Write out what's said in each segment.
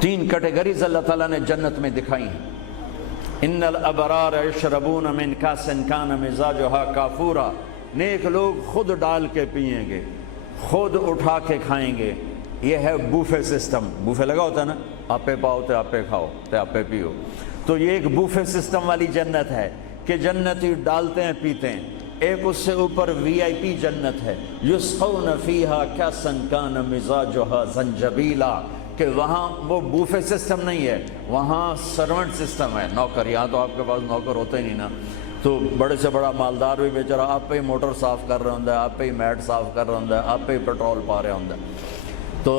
تین کیٹیگریز اللہ تعالیٰ نے جنت میں دکھائی ہیں۔ ان الابرار یشربون من کاس کان مزاجھا کافورا، نیک لوگ خود ڈال کے پئیں گے، خود اٹھا کے کھائیں گے۔ یہ ہے بوفے سسٹم، بوفے لگا ہوتا ہے نا، آپے پاؤ تے آپے کھاؤ تے آپے پیو، تو یہ ایک بوفے سسٹم والی جنت ہے کہ جنتی ڈالتے ہیں پیتے ہیں۔ ایک اس سے اوپر وی آئی پی جنت ہے، یسقون فیہا کاسا کان مزاجھا زنجبیلا، کہ وہاں وہ بوفے سسٹم نہیں ہے، وہاں سرونٹ سسٹم ہے، نوکر۔ یہاں تو آپ کے پاس نوکر ہوتے ہی نہیں نا، تو بڑے سے بڑا مالدار بھی بیچارہ آپ پہ ہی موٹر صاف کر رہا ہوں، آپ پہ ہی میٹ صاف کر رہا ہوں، آپ پہ ہی پیٹرول پا رہا ہوں۔ تو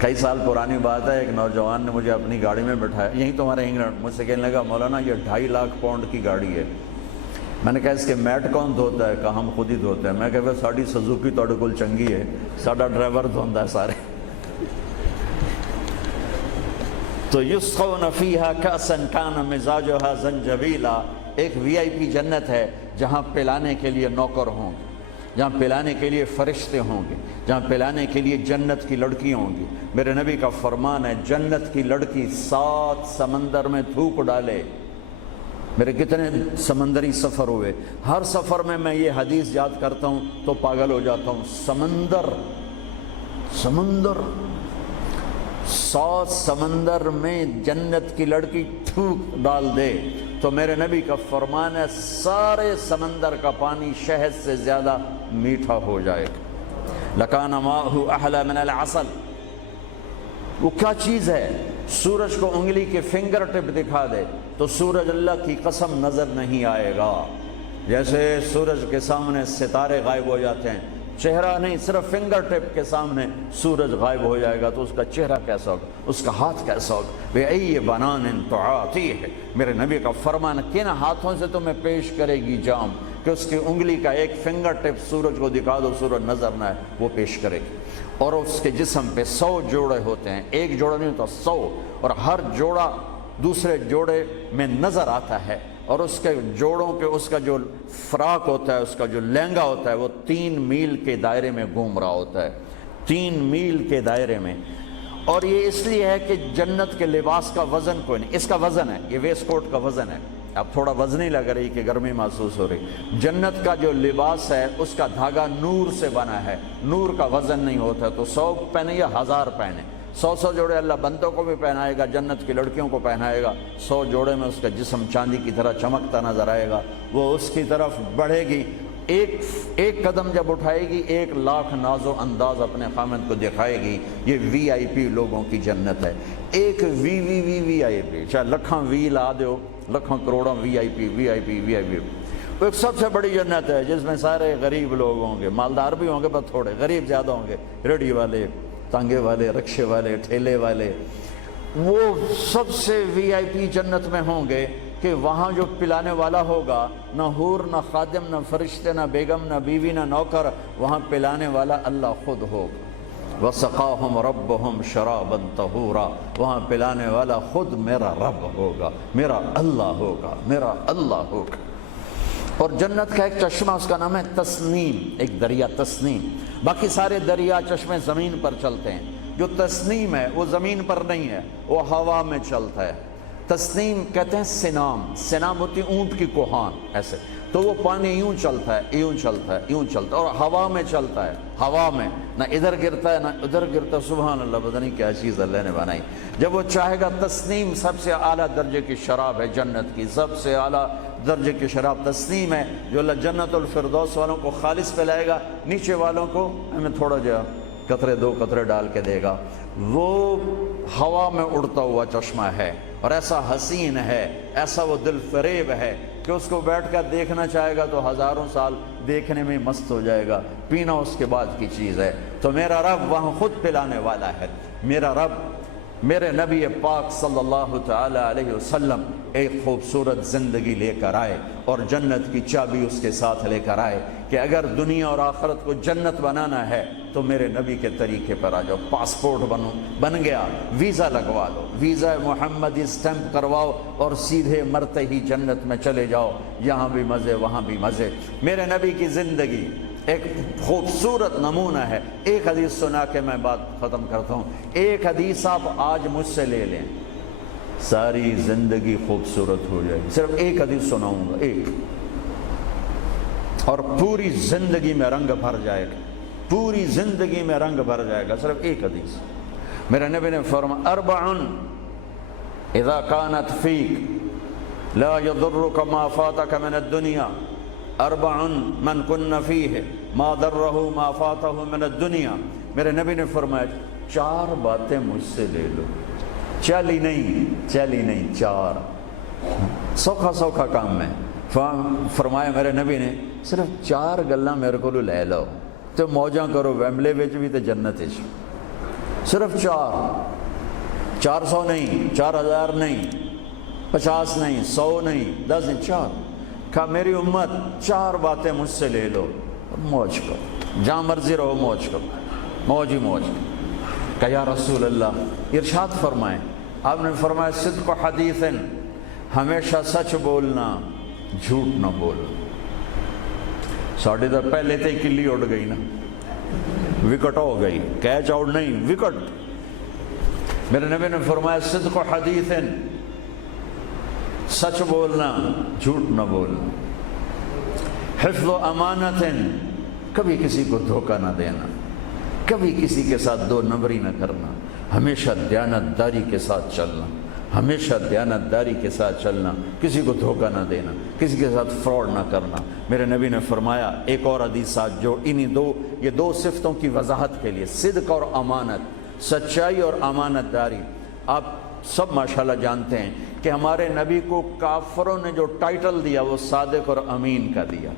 کئی سال پرانی بات ہے، ایک نوجوان نے مجھے اپنی گاڑی میں بٹھایا، یہیں تو ہمارے انگلینڈ، مجھ سے کہنے لگا مولانا یہ 2.5 لاکھ پاؤنڈ کی گاڑی ہے۔ میں نے کہا اس کے میٹ کون دھوتا ہے؟ کہا ہم خود ہی دھوتے ہیں۔ میں کہا ساڑی سزوکی توڑے کل چنگی ہے، ساڑا ڈرائیور دھوندا ہے سارے۔ تو یسقون فیہا کاسا کان مزاجھا زنجبیلا، ایک وی آئی پی جنت ہے جہاں پلانے کے لیے نوکر ہوں گے، جہاں پلانے کے لیے فرشتے ہوں گے، جہاں پلانے کے لیے جنت کی لڑکی ہوں گی۔ میرے نبی کا فرمان ہے جنت کی لڑکی 7 سمندر میں تھوک ڈالے۔ میرے کتنے سمندری سفر ہوئے، ہر سفر میں میں یہ حدیث یاد کرتا ہوں تو پاگل ہو جاتا ہوں۔ سمندر 100 سمندر میں جنت کی لڑکی تھوک ڈال دے تو میرے نبی کا فرمان ہے سارے سمندر کا پانی شہد سے زیادہ میٹھا ہو جائے گا۔ لکان ماءہ احلی من العسل، وہ کیا چیز ہے؟ سورج کو انگلی کے فنگر ٹپ دکھا دے تو سورج اللہ کی قسم نظر نہیں آئے گا، جیسے سورج کے سامنے ستارے غائب ہو جاتے ہیں، چہرہ نہیں، صرف فنگر ٹپ کے سامنے سورج غائب ہو جائے گا تو اس کا چہرہ کیسا ہوگا، اس کا ہاتھ کیسا ہوگا؟ بِأَيِّ بَنَانٍ تُعَاطِيهِ، میرے نبی کا فرمان، کن ہاتھوں سے تمہیں پیش کرے گی جام کہ اس کی انگلی کا ایک فنگر ٹپ سورج کو دکھا دو، سورج نظر نہ آئے، وہ پیش کرے گی۔ اور اس کے جسم پہ 100 جوڑے ہوتے ہیں، ایک جوڑا نہیں ہوتا، 100، اور ہر جوڑا دوسرے جوڑے میں نظر آتا ہے، اور اس کے جوڑوں کے اس کا جو فراق ہوتا ہے، اس کا جو لہنگا ہوتا ہے، وہ 3 میل کے دائرے میں گھوم رہا ہوتا ہے، 3 میل کے دائرے میں۔ اور یہ اس لیے ہے کہ جنت کے لباس کا وزن کوئی نہیں، اس کا وزن ہے، یہ ویسٹ کوٹ کا وزن ہے، اب تھوڑا وزنی لگ رہی کہ گرمی محسوس ہو رہی۔ جنت کا جو لباس ہے اس کا دھاگا نور سے بنا ہے، نور کا وزن نہیں ہوتا، تو 100 پہنے یا 1000 پہنے، 100 جوڑے اللہ بندوں کو بھی پہنائے گا، جنت کی لڑکیوں کو پہنائے گا، 100 جوڑے میں اس کا جسم چاندی کی طرح چمکتا نظر آئے گا، وہ اس کی طرف بڑھے گی، ایک قدم جب اٹھائے گی 1 لاکھ ناز و انداز اپنے خامد کو دکھائے گی۔ یہ وی آئی پی لوگوں کی جنت ہے، ایک وی آئی پی، چاہے لکھاں وی لا دو، لکھاں کروڑوں وی آئی پی۔ ایک سب سے بڑی جنت ہے جس میں سارے غریب لوگ ہوں گے، مالدار بھی ہوں گے پر تھوڑے، غریب زیادہ ہوں گے، ریڑھی والے، تانگے والے، رکشے والے، ٹھیلے والے، وہ سب سے وی آئی پی جنت میں ہوں گے کہ وہاں جو پلانے والا ہوگا، نہ حور، نہ خادم، نہ فرشتے، نہ بیگم، نہ بیوی، نہ نوکر، وہاں پلانے والا اللہ خود ہوگا۔ وَسَقَاهُمْ رَبُّهُمْ شَرَابًا طَهُورًا، وہاں پلانے والا خود میرا رب ہوگا، میرا اللہ ہوگا، میرا اللہ ہوگا۔ اور جنت کا ایک چشمہ، اس کا نام ہے تسنیم، ایک دریا تسنیم۔ باقی سارے دریا چشمے زمین پر چلتے ہیں، جو تسنیم ہے وہ زمین پر نہیں ہے، وہ ہوا میں چلتا ہے۔ تسنیم کہتے ہیں سنام ہوتی اونٹ کی کوہان، ایسے تو وہ پانی یوں چلتا ہے، یوں چلتا ہے، یوں چلتا ہے، اور ہوا میں چلتا ہے، ہوا میں نہ ادھر گرتا ہے نہ ادھر گرتا ہے۔ سبحان اللہ، پتہ نہیں کیا چیز اللہ نے بنائی۔ جب وہ چاہے گا، تسنیم سب سے اعلیٰ درجے کی شراب ہے جنت کی، سب سے اعلیٰ درجے کی شراب تسنیم ہے، جو اللہ جنت الفردوس والوں کو خالص پلائے گا، نیچے والوں کو ہمیں تھوڑا جا قطرے 2 قطرے ڈال کے دے گا۔ وہ ہوا میں اڑتا ہوا چشمہ ہے، اور ایسا حسین ہے، ایسا وہ دل فریب ہے کہ اس کو بیٹھ کر دیکھنا چاہے گا تو ہزاروں سال دیکھنے میں مست ہو جائے گا، پینا اس کے بعد کی چیز ہے۔ تو میرا رب وہاں خود پلانے والا ہے، میرا رب میرے نبی پاک صلی اللہ تعالی علیہ وسلم ایک خوبصورت زندگی لے کر آئے، اور جنت کی چابی اس کے ساتھ لے کر آئے کہ اگر دنیا اور آخرت کو جنت بنانا ہے تو میرے نبی کے طریقے پر آ جاؤ۔ پاسپورٹ بن گیا، ویزا لگوا لو، ویزا محمدی سٹیمپ کرواؤ اور سیدھے مرتے ہی جنت میں چلے جاؤ، یہاں بھی مزے وہاں بھی مزے۔ میرے نبی کی زندگی ایک خوبصورت نمونہ ہے. ایک حدیث سنا کے میں بات ختم کرتا ہوں. ایک حدیث آپ آج مجھ سے لے لیں، ساری زندگی خوبصورت ہو جائے گی. صرف ایک حدیث سناؤں گا، ایک، اور پوری زندگی میں رنگ بھر جائے گا، پوری زندگی میں رنگ بھر جائے گا. صرف ایک حدیث. میرے نبی نے فرمایا اربع اذا كانت فيك لا يضرك ما فاتك من الدنيا اربع من كن فيه ما ضره ما فاته من الدنيا. میرے نبی نے فرمایا 4 باتیں مجھ سے لے لو. چلی نہیں 4 سوکھا کام ہے. فرمایا میرے نبی نے صرف 4 گلاں میرے کو لے لو تو موجاں کرو ویملے وچ بھی تے جنت وچ. صرف 400 نہیں، 4000 نہیں، 50 نہیں، 100 نہیں، 10 نہیں، 4. کہا میری امت 4 باتیں مجھ سے لے لو، موج کرو، جہاں مرضی رہو موج کرو، موج ہی موج. کہا یا رسول اللہ، ارشاد فرمائیں. آپ نے فرمایا صدق حدیث، ہمیشہ سچ بولنا، جھوٹ نہ بولنا. ساڑھے تو پہلے تے کلی اڑ گئی نا، وکٹ ہو گئی، کیچ آؤٹ نہیں، وکٹ. میرے نبی نے فرمایا صدق حدیث، سچ بولنا، جھوٹ نہ بولنا. حفظ و امانت، کبھی کسی کو دھوکہ نہ دینا، کبھی کسی کے ساتھ 2 نمبری نہ کرنا، ہمیشہ دیانتداری کے ساتھ چلنا، ہمیشہ دیانتداری کے ساتھ چلنا، کسی کو دھوکہ نہ دینا، کسی کے ساتھ فراڈ نہ کرنا. میرے نبی نے فرمایا ایک اور حدیث جو یہ 2 صفتوں کی وضاحت کے لیے، صدق اور امانت، سچائی اور امانت داری. آپ سب ماشاءاللہ جانتے ہیں کہ ہمارے نبی کو کافروں نے جو ٹائٹل دیا وہ صادق اور امین کا دیا.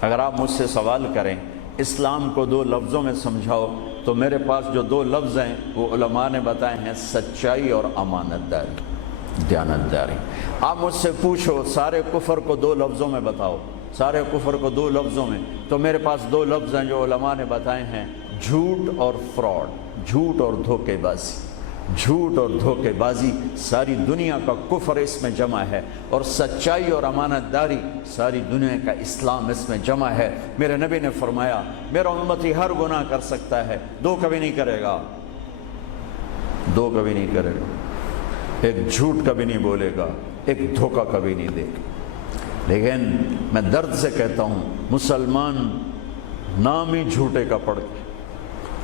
اگر آپ مجھ سے سوال کریں اسلام کو 2 لفظوں میں سمجھاؤ تو میرے پاس جو 2 لفظ ہیں وہ علماء نے بتائے ہیں، سچائی اور امانت داری، دیانتداری. آپ مجھ سے پوچھو سارے کفر کو 2 لفظوں میں بتاؤ، سارے کفر کو 2 لفظوں میں، تو میرے پاس 2 لفظ ہیں جو علماء نے بتائے ہیں، جھوٹ اور فراڈ، جھوٹ اور دھوکے بازی. جھوٹ اور دھوکے بازی ساری دنیا کا کفر اس میں جمع ہے، اور سچائی اور امانت داری ساری دنیا کا اسلام اس میں جمع ہے. میرے نبی نے فرمایا میرا امتی ہر گناہ کر سکتا ہے، 2 کبھی نہیں کرے گا، 2 کبھی نہیں کرے گا. ایک جھوٹ کبھی نہیں بولے گا، ایک دھوکہ کبھی نہیں دے گا. لیکن میں درد سے کہتا ہوں مسلمان نام ہی جھوٹے کا پڑھ کے،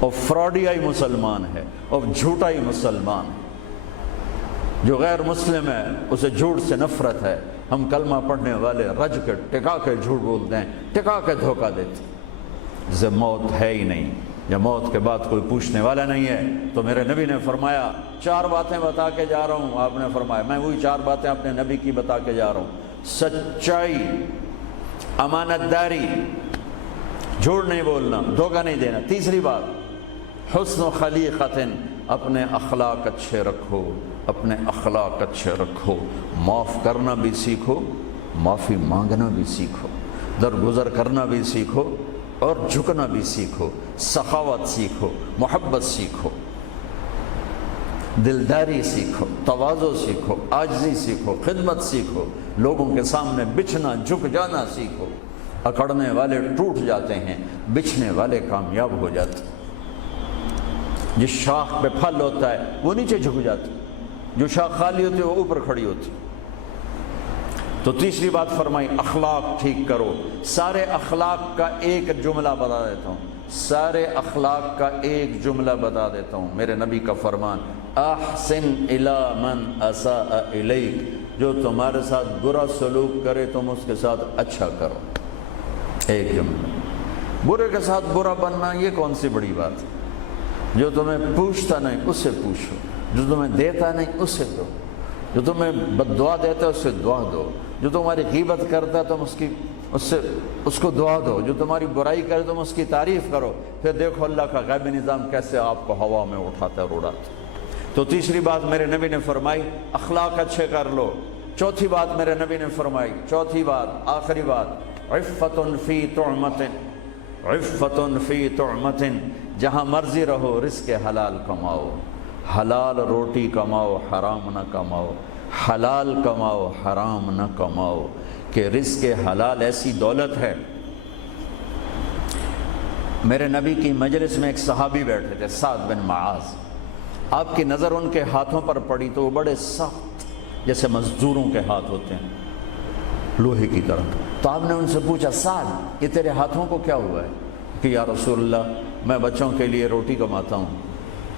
اور فراڈیائی مسلمان ہے، اور جھوٹائی مسلمان ہے. جو غیر مسلم ہے اسے جھوٹ سے نفرت ہے. ہم کلمہ پڑھنے والے رج کے ٹکا کے جھوٹ بولتے ہیں، ٹکا کے دھوکہ دیتے ہیں. جسے موت ہے ہی نہیں، یا موت کے بعد کوئی پوچھنے والا نہیں ہے. تو میرے نبی نے فرمایا 4 باتیں بتا کے جا رہا ہوں. آپ نے فرمایا میں وہی 4 باتیں اپنے نبی کی بتا کے جا رہا ہوں. سچائی، امانت داری، جھوٹ نہیں بولنا، دھوکہ نہیں دینا. تیسری بات حسن و خلیقت، اپنے اخلاق اچھے رکھو، اپنے اخلاق اچھے رکھو. معاف کرنا بھی سیکھو، معافی مانگنا بھی سیکھو، درگزر کرنا بھی سیکھو، اور جھکنا بھی سیکھو. سخاوت سیکھو، محبت سیکھو، دلداری سیکھو، تواضع سیکھو، عاجزی سیکھو، خدمت سیکھو، لوگوں کے سامنے بچھنا جھک جانا سیکھو. اکڑنے والے ٹوٹ جاتے ہیں، بچھنے والے کامیاب ہو جاتے ہیں. جس شاخ پہ پھل ہوتا ہے وہ نیچے جھک جاتی، جو شاخ خالی ہوتی ہے وہ اوپر کھڑی ہوتی. تو تیسری بات فرمائی اخلاق ٹھیک کرو. سارے اخلاق کا ایک جملہ بتا دیتا ہوں، سارے اخلاق کا ایک جملہ بتا دیتا ہوں. میرے نبی کا فرمان احسن الی من اساء الیک، جو تمہارے ساتھ برا سلوک کرے تم اس کے ساتھ اچھا کرو. ایک جملہ. برے کے ساتھ برا بننا یہ کون سی بڑی بات ہے؟ جو تمہیں پوچھتا نہیں اس سے پوچھو، جو تمہیں دیتا نہیں اس سے دو، جو تمہیں بد دعا دیتا ہے اس سے دعا دو، جو تمہاری غیبت کرتا ہے تم اس کو دعا دو، جو تمہاری برائی کرے تم اس کی تعریف کرو. پھر دیکھو اللہ کا غیبی نظام کیسے آپ کو ہوا میں اٹھاتا ہے اور اڑاتا ہے. تو تیسری بات میرے نبی نے فرمائی اخلاق اچھے کر لو. چوتھی بات میرے نبی نے فرمائی، چوتھی بات آخری بات، عفت فی طعمت، عفت فی طعمت، جہاں مرضی رہو رزق حلال کماؤ، حلال روٹی کماؤ، حرام نہ کماؤ، حلال کماؤ حرام نہ کماؤ. کہ رزق حلال ایسی دولت ہے میرے نبی کی مجلس میں ایک صحابی بیٹھے تھے، سعد بن معاذ۔ آپ کی نظر ان کے ہاتھوں پر پڑی تو وہ بڑے سخت جیسے مزدوروں کے ہاتھ ہوتے ہیں، لوہے کی طرح۔ تو آپ نے ان سے پوچھا، سعد یہ تیرے ہاتھوں کو کیا ہوا ہے؟ کہ یا رسول اللہ میں بچوں کے لیے روٹی کماتا ہوں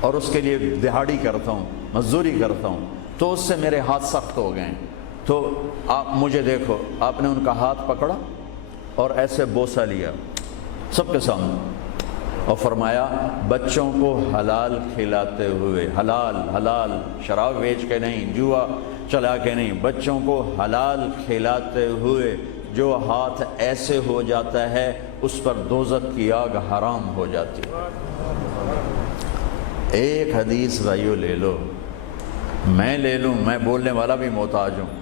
اور اس کے لیے دہاڑی کرتا ہوں، مزدوری کرتا ہوں، تو اس سے میرے ہاتھ سخت ہو گئے ہیں، تو آپ مجھے دیکھو۔ آپ نے ان کا ہاتھ پکڑا اور ایسے بوسہ لیا سب کے سامنے اور فرمایا بچوں کو حلال کھلاتے ہوئے، حلال حلال، شراب بیچ کے نہیں، جوا چلا کے نہیں، بچوں کو حلال کھلاتے ہوئے جو ہاتھ ایسے ہو جاتا ہے اس پر دوزخ کی آگ حرام ہو جاتی ہے۔ ایک حدیث بھائیو لے لو، میں لے لوں، میں بولنے والا بھی محتاج ہوں،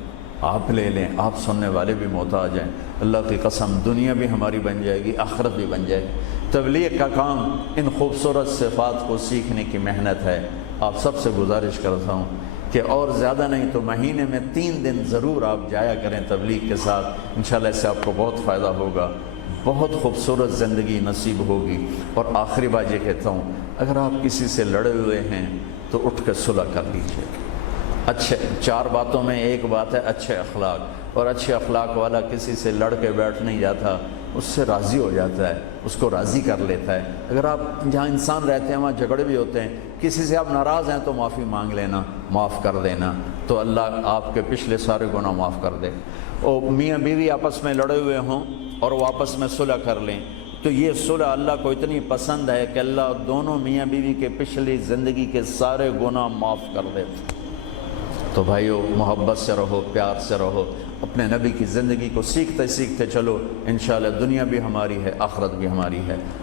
آپ لے لیں، آپ سننے والے بھی محتاج ہیں۔ اللہ کی قسم دنیا بھی ہماری بن جائے گی، آخرت بھی بن جائے گی۔ تبلیغ کا کام ان خوبصورت صفات کو سیکھنے کی محنت ہے۔ آپ سب سے گزارش کرتا ہوں کہ اور زیادہ نہیں تو مہینے میں 3 دن ضرور آپ جایا کریں تبلیغ کے ساتھ، انشاءاللہ اس سے آپ کو بہت فائدہ ہوگا، بہت خوبصورت زندگی نصیب ہوگی۔ اور آخری بات یہ کہتا ہوں، اگر آپ کسی سے لڑے ہوئے ہیں تو اٹھ کے صلح کر لیجیے۔ اچھے 4 باتوں میں ایک بات ہے اچھے اخلاق، اور اچھے اخلاق والا کسی سے لڑ کے بیٹھ نہیں جاتا، اس سے راضی ہو جاتا ہے، اس کو راضی کر لیتا ہے۔ اگر آپ جہاں انسان رہتے ہیں وہاں جھگڑے بھی ہوتے ہیں، کسی سے آپ ناراض ہیں تو معافی مانگ لینا، معاف کر دینا، تو اللہ آپ کے پچھلے سارے گناہ معاف کر دے۔ اور میاں بیوی آپس میں لڑے ہوئے ہوں اور وہ آپس میں صلح کر لیں تو یہ صلح اللہ کو اتنی پسند ہے کہ اللہ دونوں میاں بیوی کے پچھلی زندگی کے سارے گناہ معاف کر دے۔ تو بھائیو محبت سے رہو، پیار سے رہو، اپنے نبی کی زندگی کو سیکھتے سیکھتے چلو، انشاءاللہ دنیا بھی ہماری ہے، آخرت بھی ہماری ہے۔